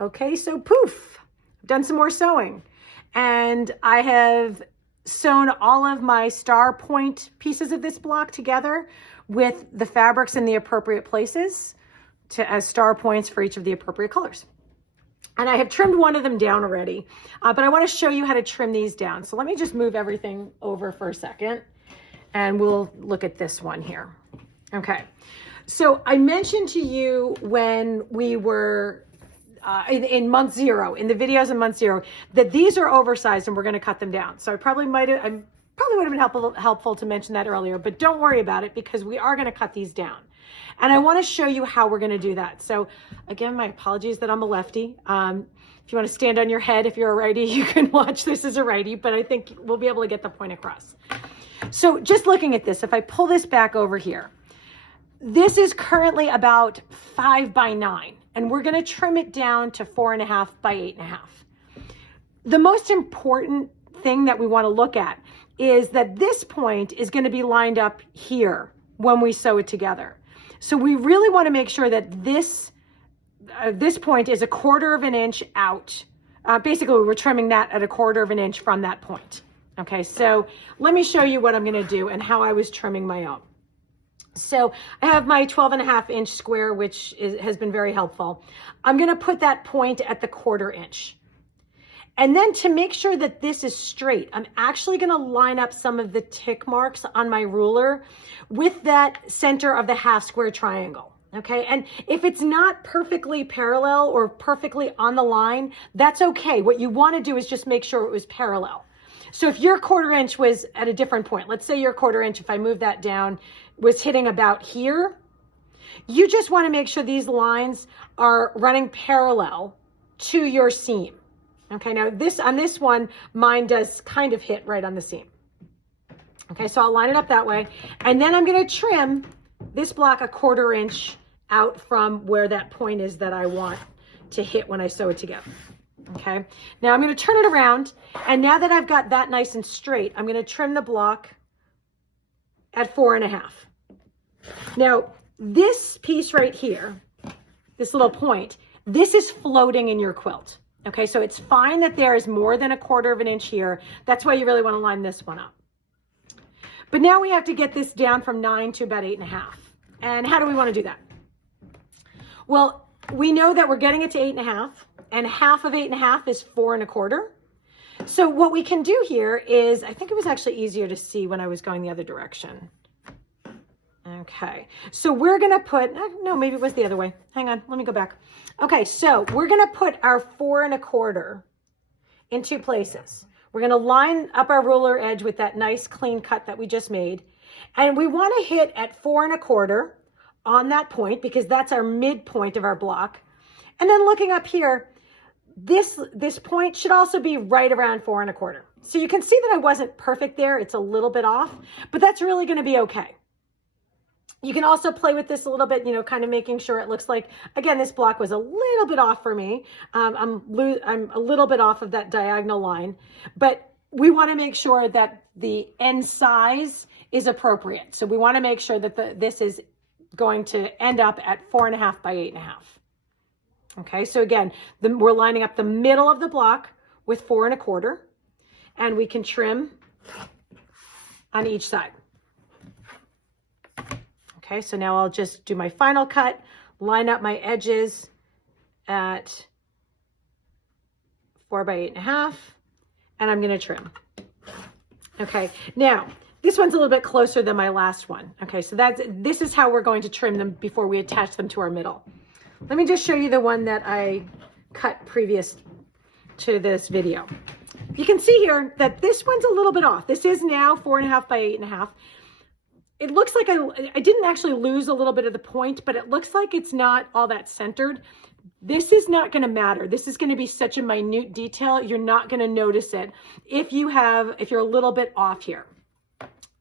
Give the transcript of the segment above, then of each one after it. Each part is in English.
Okay, so poof, I've done some more sewing, and I have sewn all of my star point pieces of this block together with the fabrics in the appropriate places as star points for each of the appropriate colors. And I have trimmed one of them down already, but I want to show you how to trim these down. So let me just move everything over for a second, and we'll look at this one here. Okay, so I mentioned to you when we were in month 0, in the videos in month 0, that these are oversized and we're going to cut them down. So I probably would have been helpful to mention that earlier, but don't worry about it because we are going to cut these down. And I want to show you how we're going to do that. So again, my apologies that I'm a lefty. If you want to stand on your head, if you're a righty, you can watch this as a righty, but I think we'll be able to get the point across. So just looking at this, if I pull this back over here, this is currently about 5 by 9, and we're going to trim it down to 4.5 by 8.5. The most important thing that we want to look at is that this point is going to be lined up here when we sew it together. So we really want to make sure that this point is 1/4 of an inch out. Basically, we're trimming that at 1/4 of an inch from that point. Okay, so let me show you what I'm going to do and how I was trimming my own. So I have my 12.5 inch square, which has been very helpful. I'm going to put that point at the 1/4 inch. And then to make sure that this is straight, I'm actually going to line up some of the tick marks on my ruler with that center of the half square triangle. Okay, and if it's not perfectly parallel or perfectly on the line, that's okay. What you want to do is just make sure it was parallel. So if your 1/4 inch was at a different point, let's say your 1/4 inch, if I move that down, was hitting about here, you just want to make sure these lines are running parallel to your seam. Okay, now on this one, mine does kind of hit right on the seam. Okay, so I'll line it up that way. And then I'm going to trim this block 1/4 inch out from where that point is that I want to hit when I sew it together. Okay, now I'm going to turn it around, and now that I've got that nice and straight, I'm going to trim the block at 4.5. Now, this piece right here, this little point, this is floating in your quilt. Okay, so it's fine that there is more than 1/4 of an inch here. That's why you really want to line this one up. But now we have to get this down from 9 to about 8.5. And how do we want to do that? Well, we know that we're getting it to 8.5, and half of 8.5 is 4.25. So what we can do here is, I think it was actually easier to see when I was going the other direction. Okay, so we're going to put, no, maybe it was the other way. Hang on, let me go back. Okay, so we're going to put our 4.25 in 2 places. We're going to line up our ruler edge with that nice clean cut that we just made. And we want to hit at 4.25 on that point because that's our midpoint of our block. And then looking up here, this point should also be right around 4.25. So you can see that I wasn't perfect there. It's a little bit off, but that's really going to be okay. You can also play with this a little bit, kind of making sure it looks like, again, this block was a little bit off for me. I'm a little bit off of that diagonal line, but we want to make sure that the end size is appropriate. So we want to make sure that this is going to end up at 4.5 by 8.5. Okay, so again, we're lining up the middle of the block with 4.25, and we can trim on each side. Okay, so now I'll just do my final cut, line up my edges at 4 by 8.5, and I'm going to trim. Okay, now this one's a little bit closer than my last one. Okay, so this is how we're going to trim them before we attach them to our middle. Let me just show you the one that I cut previous to this video. You can see here that this one's a little bit off. This is now 4.5 by 8.5. It looks like I didn't actually lose a little bit of the point, but it looks like it's not all that centered. This is not going to matter. This is going to be such a minute detail. You're not going to notice it if you're a little bit off here.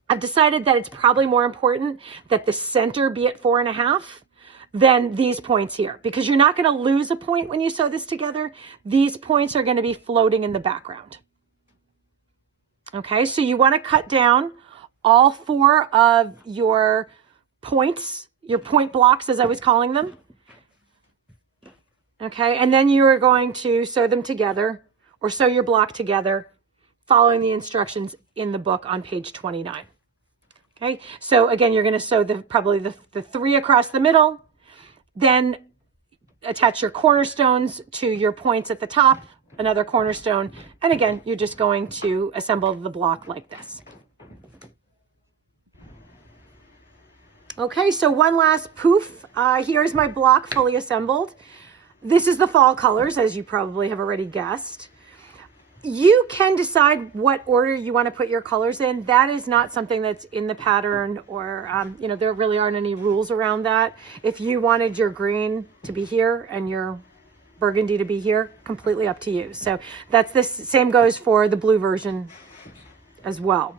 I've decided that it's probably more important that the center be at 4.5 than these points here, because you're not going to lose a point when you sew this together. These points are going to be floating in the background. Okay, so you want to cut down all 4 of your points, your point blocks, as I was calling them. Okay, and then you are going to sew them together or sew your block together following the instructions in the book on page 29. Okay, so again, you're going to sew probably the 3 across the middle, then attach your cornerstones to your points at the top, another cornerstone, and again, you're just going to assemble the block like this. Okay, so one last poof. Here's my block fully assembled. This is the fall colors, as you probably have already guessed. You can decide what order you want to put your colors in. That is not something that's in the pattern, or, there really aren't any rules around that. If you wanted your green to be here and your burgundy to be here, completely up to you. So that's this. Same goes for the blue version as well.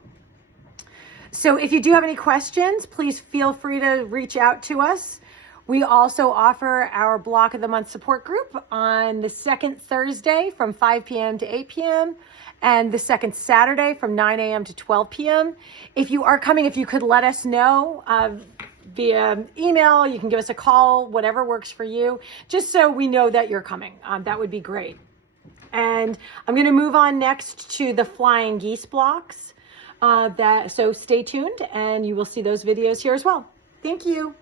So if you do have any questions, please feel free to reach out to us. We also offer our Block of the Month support group on the second Thursday from 5 p.m. to 8 p.m. and the second Saturday from 9 a.m. to 12 p.m. If you are coming, if you could let us know via email, you can give us a call, whatever works for you, just so we know that you're coming. That would be great. And I'm going to move on next to the flying geese blocks. So stay tuned and you will see those videos here as well. Thank you.